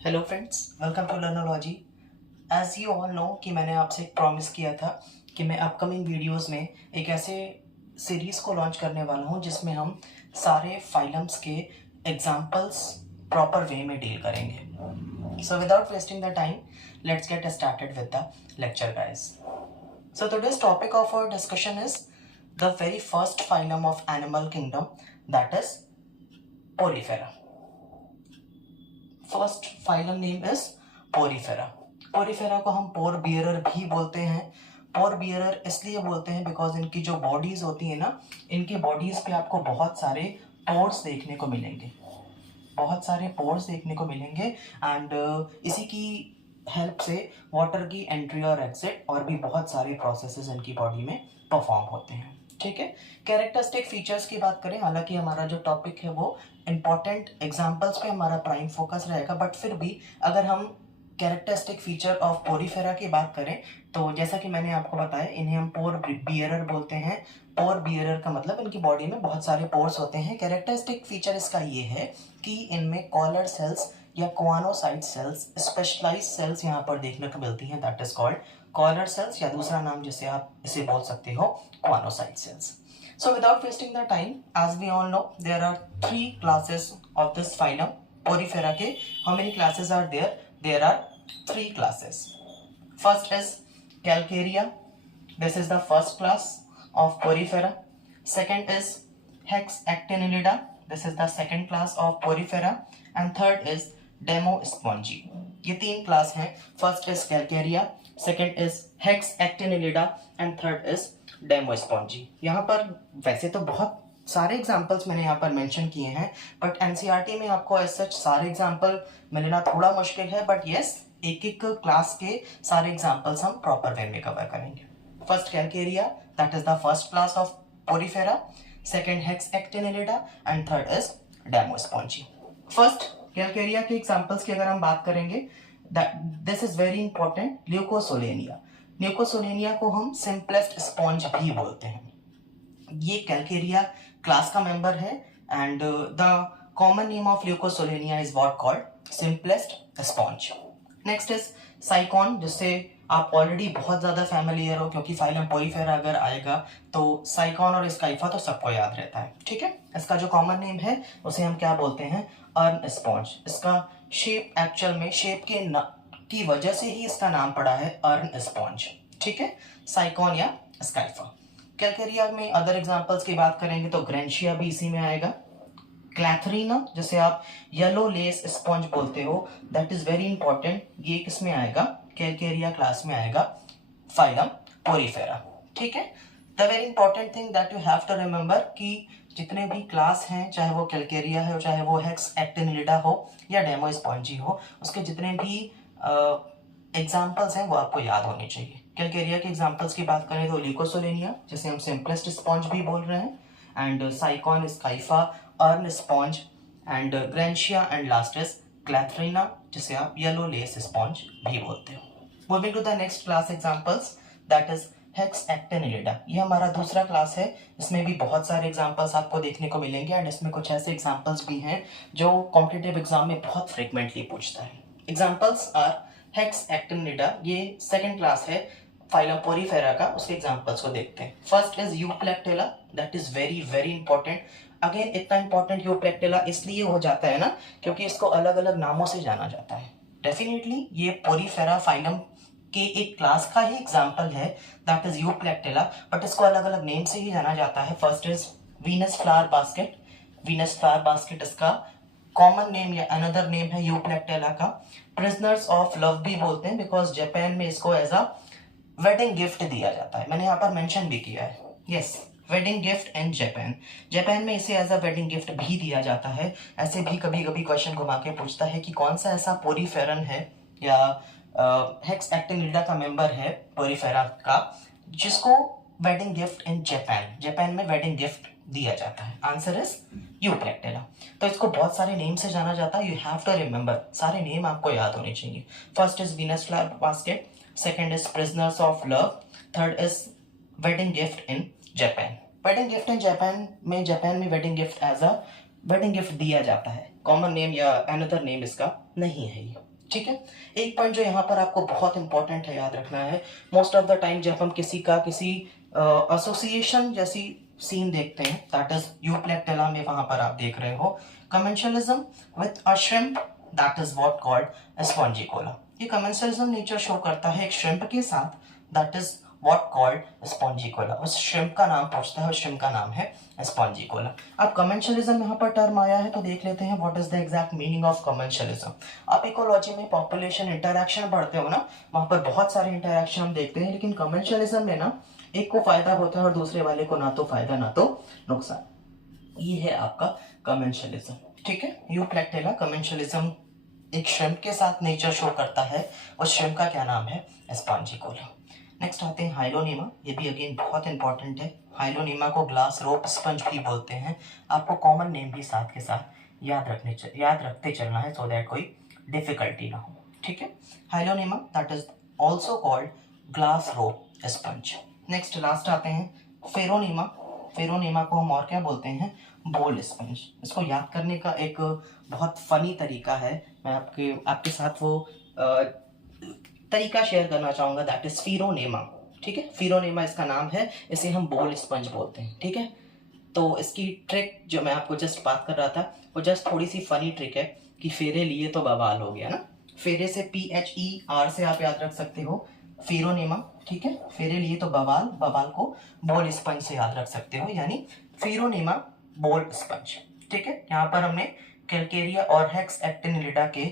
Hello friends, welcome to Learnology. As you all know कि मैंने आपसे एक प्रॉमिस किया था कि मैं अपकमिंग वीडियोस में एक ऐसे सीरीज़ को लॉन्च करने वाला हूं जिसमें हम सारे फाइलम्स के एग्जांपल्स प्रॉपर वे में डील करेंगे। So without wasting the time, let's get started with the lecture guys. So today's topic of our discussion is the very first phylum of animal kingdom, that is Porifera. First phylum name is Porifera. Porifera को हम पोर bearer भी बोलते हैं। पोर bearer इसलिए बोलते हैं because इनकी जो बॉडीज होती है ना, इनके बॉडीज पे आपको बहुत सारे पोर्स देखने को मिलेंगे, बहुत सारे पोर्स देखने को मिलेंगे एंड इसी की हेल्प से वाटर की एंट्री और एग्जिट और भी बहुत सारे प्रोसेसेस इनकी बॉडी में परफॉर्म होते हैं। ठीक है, कैरेक्टरिस्टिक फीचर्स की बात करें, हालांकि हमारा जो टॉपिक है वो इंपॉर्टेंट एग्जांपल्स पे हमारा प्राइम फोकस रहेगा, बट फिर भी अगर हम कैरेक्टरिस्टिक फीचर ऑफ पोरीफेरा की बात करें तो जैसा कि मैंने आपको बताया, इन्हें हम पोर बियरर बोलते हैं। पोर बियरर का मतलब इनकी बॉडी में बहुत सारे पोर्स होते हैं। कैरेक्टरिस्टिक फीचर इसका ये है कि इनमें कॉलर सेल्स या क्वानोसाइट सेल्स, स्पेशलाइज सेल्स यहाँ पर देखने को मिलती हैं, that is called collar cells, या दूसरा नाम जिसे आप इसे बोल सकते हो choanocyte cells. So without wasting the time, as we all know, there are three classes of this phylum Porifera के. How many classes are there? There are three classes. First is Calcarea. This is the first class of Porifera. Second is Hexactinellida. This is the second class of Porifera. And third is Demospongy. ये तीन class हैं. First is Calcarea, second is Hexactinellida, and third is डेमोस्पॉन्जी। यहाँ पर वैसे तो बहुत सारे examples मैंने यहाँ पर मेंशन किए हैं, बट एनसीईआरटी में आपको एज सच सारे एग्जाम्पल मिलना थोड़ा मुश्किल है, बट यस, एक एक क्लास के सारे एग्जाम्पल्स हम प्रॉपर वे में कवर करेंगे। First Calcarea, that is the first class of Porifera, second Hexactinellida and third is Demospongiae. First Calcarea के एग्जाम्पल्स की अगर हम बात करेंगे, this is very important, Leucosolenia. Leucosolenia को हम सिंपलेस्ट स्पॉन्ज भी बोलते हैं। ये कैलकेरिया क्लास का मेंबर है and the common name of Leucosolenia is what called simplest sponge. Next is Sycon, जिससे आप ऑलरेडी बहुत ज्यादा फैमिलियर हो, क्योंकि फाइलम पोरीफेरा अगर आएगा तो साइकॉन और स्काइफा तो सबको याद रहता है। ठीक है, इसका जो कॉमन नेम है उसे हम क्या बोलते हैं, अर्न स्पॉन्ज। इसका शेप एक्चुअल में शेप की वजह से ही इसका नाम पड़ा है अर्न स्पॉन्ज। ठीक है, साइकॉन या स्काइफा। कैलकेरिया में अदर एग्जांपल्स की बात करेंगे तो ग्रेंशिया भी इसी में आएगा। क्लैथरीना, जिसे आप येलो लेस स्पॉन्ज बोलते हो, दैट इज वेरी इंपॉर्टेंट, ये किस में आएगा, कैलकेरिया क्लास में आएगा, फाइलम पोरीफेरा। ठीक है, the very important thing that you have to remember कि जितने भी क्लास हैं, चाहे वो कैलकेरिया है, चाहे वो हेक्सएक्टिनेलिडा हो या डेमोस्पॉन्जी हो, उसके जितने भी एग्जाम्पल्स हैं वो आपको याद होने चाहिए। कैलकेरिया के एग्जाम्पल्स की बात करें तो ल्यूकोसोलेनिया, जिसे हम सिंपलेस्ट स्पॉन्ज भी बोल रहे हैं, and Sycon, Scypha, urn sponge and Grantia, and last is Clathrina, जिसे आप येलो लेस स्पॉन्ज भी बोलते हो। Moving to the next class examples, that is Hexactinellida. ये हमारा दूसरा क्लास है। इसमें भी बहुत सारे एग्जाम्पल्स आपको देखने को मिलेंगे एंड इसमें कुछ ऐसे एग्जाम्पल्स भी हैं जो कॉम्पिटिटिव एग्जाम में बहुत फ्रिक्वेंटली पूछता है। एग्जाम्पल्स आर हेक्सएक्टिनेलिडा, ये सेकंड क्लास है फाइलम पोरीफेरा का, उसके एग्जांपल्स को देखते हैं। First is Euplectella, that is very very important. Again इतना इंपॉर्टेंट यूप्लेक्टेला इसलिए हो जाता है ना, क्योंकि इसको अलग अलग नामों से जाना जाता है। डेफिनेटली ये पोरीफेरा फाइलम के एक क्लास का ही एग्जाम्पल है, दैट इज यूप्लेक्टेला, बट इसको अलग अलग नेम से ही जाना जाता है। First is Venus flower basket. Venus flower basket इसका कॉमन नेम या अनदर नेम है यूप्लेक्टेला का। प्रिजनर्स ऑफ लव भी बोलते हैं, बिकॉज जापान में इसको एज अ वेडिंग गिफ्ट दिया जाता है। मैंने यहाँ पर मेंशन भी किया है, yes, wedding gift in Japan. Japan में इसे एज अ वेडिंग गिफ्ट भी दिया जाता है। ऐसे भी कभी कभी क्वेश्चन घुमा के पूछता है कि कौन सा ऐसा पोरीफेरन है या हेक्सएक्टिनेलिडा का मेंबर है पोरीफेरा का, जिसको wedding gift in Japan, Japan में वेडिंग गिफ्ट दिया जाता है। Answer is Euplectella. तो इसको बहुत सारे नेम से जाना जाता है, यू हैव टू रिमेंबर, सारे नेम आपको याद होने चाहिए। First is Venus flower basket, second is prisoners of love, third is wedding gift in Japan. wedding gift in Japan में wedding gift as a wedding gift दिया जाता है, common name या अनदर नेम इसका नहीं है ये, ठीक है। एक पॉइंट जो यहाँ पर आपको बहुत इंपॉर्टेंट है याद रखना है, मोस्ट ऑफ द टाइम जब हम किसी एसोसिएशन जैसी सीन देखते हैं, दैट इज यूप्लेक्टेला में वहां पर आप देख रहे हो commensalism with a shrimp, that is what called Spongicola. ये कमेंशलिज्म नेचर शो करता है एक श्रिम्प के साथ, दैट इज व्हाट कॉल्ड स्पॉन्जिकोला। उस श्रिम्प का नाम पूछता है, उस श्रिम्प का नाम है स्पॉन्जिकोला। अब कमेंशलिज्म यहाँ पर टर्म आया है तो देख लेते हैं what is the exact meaning of commensalism. आप इकोलॉजी में पॉपुलेशन इंटरैक्शन पढ़ते हो ना, वहां पर बहुत सारे इंटरैक्शन हम देखते हैं, लेकिन कमेंशलिज्म में ना एक को फायदा होता है और दूसरे वाले को ना तो फायदा ना तो नुकसान। ये है आपका कमेंशलिज्म, ठीक है। यूप्लेक्टेला कमेंशलिज्म एक श्रिम्प के साथ नेचर शो करता है, उस श्रिम्प का क्या नाम है, स्पॉन्जिकोला। नेक्स्ट आते हैं हाइलोनीमा, ये भी अगेन बहुत इंपॉर्टेंट है। हाइलोनीमा को ग्लास रोप स्पंज भी बोलते हैं। आपको कॉमन नेम भी साथ के साथ याद रखते चलना है सो दैट कोई डिफिकल्टी ना हो, ठीक है। Hyalonema that is also called glass rope sponge. Next last आते हैं फेरोनीमा। फेरोनीमा को हम और क्या बोलते हैं, बोल स्पंज। इसको याद करने का एक बहुत फनी तरीका है, मैं आपके साथ वो तरीका शेयर करना चाहूंगा, दैट इज फिरोनेमा, ठीक है। फिरोनेमा इसका नाम है, इसे हम बोल स्पंज बोलते हैं, ठीक है। तो इसकी ट्रिक जो मैं आपको जस्ट बात कर रहा था वो जस्ट थोड़ी सी फनी ट्रिक है कि फेरे लिए तो बवाल हो गया ना। फेरे से PHER से आप याद रख सकते हो फिरोनेमा, ठीक है। फेरे लिए तो बवाल, बवाल को बोल स्पंज से याद रख सकते हो, यानी फिरोनेमा बोल स्पंज, ठीक है। यहाँ पर हमने कैलकेरिया और हेक्स एक्टिनिलिडा के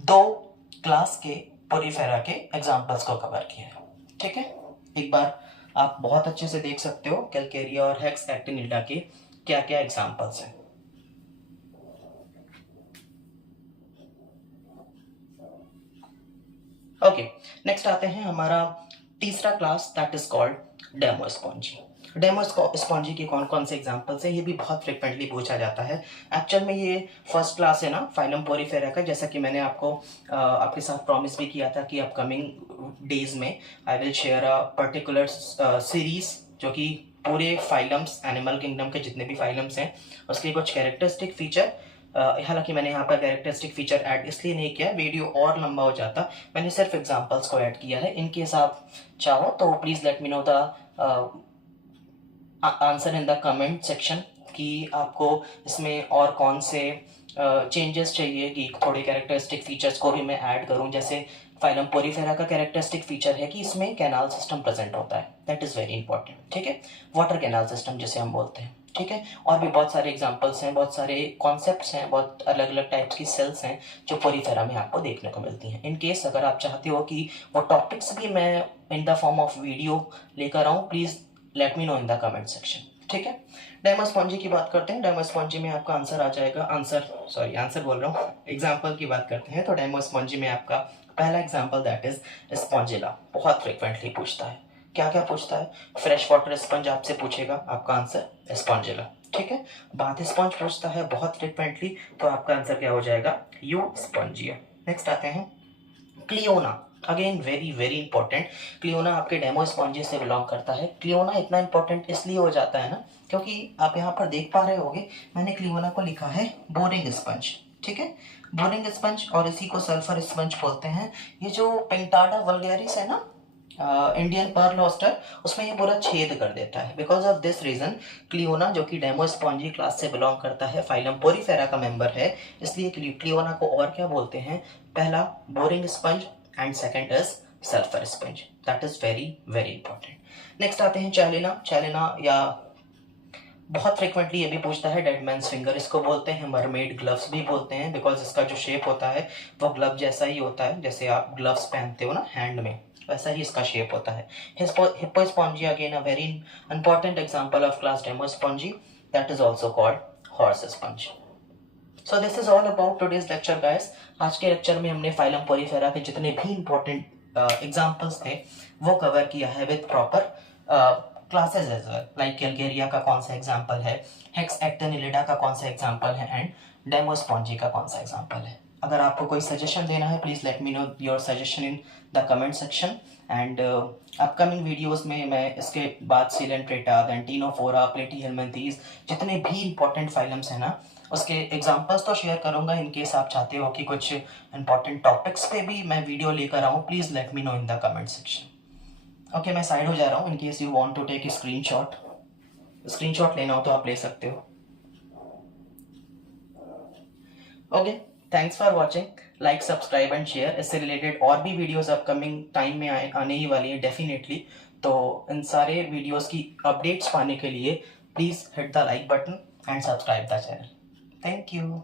2 क्लास के पोरीफेरा के एग्जाम्पल्स को कवर किया है, ठीक है। एक बार आप बहुत अच्छे से देख सकते हो कैलकेरिया और हेक्स एक्टिनिलिडा के क्या क्या एग्जाम्पल्स हैं। ओके, नेक्स्ट आते हैं हमारा तीसरा क्लास, दैट इज कॉल्ड डेमोस्पॉन्जी। डेमोस्पॉन्जी के कौन कौन से एग्जांपल्स हैं, ये भी बहुत फ्रिक्वेंटली पूछा जाता है। एक्चुअल में ये फर्स्ट क्लास है ना फाइलम पोरीफेरा का, जैसा कि मैंने आपके साथ प्रॉमिस भी किया था कि अपकमिंग डेज में I will share a particular series जो कि पूरे फाइलम्स, एनिमल किंगडम के जितने भी फाइलम्स हैं उसके कुछ कैरेक्टरिस्टिक फीचर, हालांकि मैंने यहाँ पर कैरेक्टरिस्टिक फीचर ऐड इसलिए नहीं किया, वीडियो और लंबा हो जाता, मैंने सिर्फ एग्जांपल्स को ऐड किया है। इनकेस आप चाहो तो please let me know the answer in the comment section कि आपको इसमें और कौन से चेंजेस चाहिए कि थोड़े कैरेक्टरिस्टिक फीचर्स को भी मैं ऐड करूं। जैसे फाइलम पोरीफेरा का कैरेक्टरिस्टिक फीचर है कि इसमें कैनाल सिस्टम प्रेजेंट होता है, दैट इज़ वेरी इंपॉर्टेंट, ठीक है। वाटर कैनाल सिस्टम जिसे हम बोलते हैं, ठीक है। और भी बहुत सारे एग्जांपल्स हैं, बहुत सारे कॉन्सेप्ट्स हैं, बहुत अलग अलग टाइप्स की सेल्स हैं जो पोरीफेरा में आपको देखने को मिलती हैं। इन केस अगर आप चाहते हो कि वो टॉपिक्स भी मैं in the form of video लेकर आऊँ, please let me know in the comment section, ठीक है। डेमोस्पॉन्जी की बात करते हैं। डेमोस्पॉन्जी में आपका आंसर आ जाएगा, आंसर बोल रहा हूँ, एग्जाम्पल की बात करते हैं तो डेमोस्पॉन्जी में आपका पहला एग्जाम्पल दैट इज स्पॉन्जिला, बहुत फ्रिक्वेंटली पूछता है। क्या क्या पूछता है, फ्रेश वाटर स्पंज आपसे पूछेगा, आपका आंसर स्पॉन्जिला, ठीक है। बाथ स्पंज पूछता है बहुत फ्रिक्वेंटली, तो आपका आंसर क्या हो जाएगा, यू स्पॉन्जिया। नेक्स्ट आते हैं Cliona, again very very important. Cliona आपके डेमोस्पॉन्जी से बिलोंग करता है। क्लियोना इतना इंपॉर्टेंट इसलिए हो जाता है ना क्योंकि आप यहाँ पर देख पा रहे होगे मैंने क्लियोना को लिखा है बोरिंग स्पंज, ठीक है, बोरिंग स्पंज, और इसी को सल्फर स्पंज बोलते हैं। ये जो पेंटाडा वल्गैरिस है ना, इंडियन पर्ल ऑयस्टर, उसमें ये पूरा छेद कर देता है। Because of this reason Cliona जो कि डेमोस्पॉन्जी क्लास से बिलोंग करता है, फाइलम पोरीफेरा का मेंबर है, इसलिए क्लियोना को और क्या बोलते हैं, पहला boring sponge and second is sulphur sponge, that is very very important. Next आते हैं चैलिना। चैलिना या बहुत फ्रिक्वेंटली ये भी पूछता है डेड मैन्स फिंगर, इसको बोलते हैं मरमेड ग्लव्स भी बोलते हैं, बिकॉज इसका जो शेप होता है वो ग्लव जैसा ही होता है, जैसे आप ग्लव्स पहनते हो ना हैंड में, वैसा ही इसका शेप होता है। Hippospongia again a very important example of class Demospongiae, that is also called horse sponge. So this is all about today's lecture guys. आज के लेक्चर में हमने फाइलम पोरीफेरा के जितने भी इंपॉर्टेंट एग्जांपल्स थे वो कवर किया है with proper classes as well, like Calcarea का कौन सा एग्जांपल है, हेक्स एक्टिनिलिडा का कौन सा एग्जांपल है, एंड डेमोस्पॉन्जी का कौन सा एग्जांपल है। अगर आपको कोई सजेशन देना है please let me know your suggestion in the comment section, and upcoming videos में मैं इसके बाद सीलेंट्रेटा, देन टीनोफोरा, प्लेटीहेल्मिन्थीज, जितने भी इंपॉर्टेंट फाइलम्स हैं ना उसके एग्जांपल्स तो शेयर करूँगा। इन केस आप चाहते हो कि कुछ इंपॉर्टेंट टॉपिक्स पे भी मैं वीडियो लेकर आऊँ, please let me know in the comment section. Okay, मैं साइड हो जा रहा हूँ। In case you want to take screenshot लेना हो तो आप ले सकते हो। Okay, thanks for watching. Like, subscribe and share. इससे रिलेटेड और भी वीडियोस अपकमिंग टाइम में आने ही वाली है डेफिनेटली। तो इन सारे वीडियोस की अपडेट्स पाने के लिए please hit the like button and subscribe the channel. Thank you.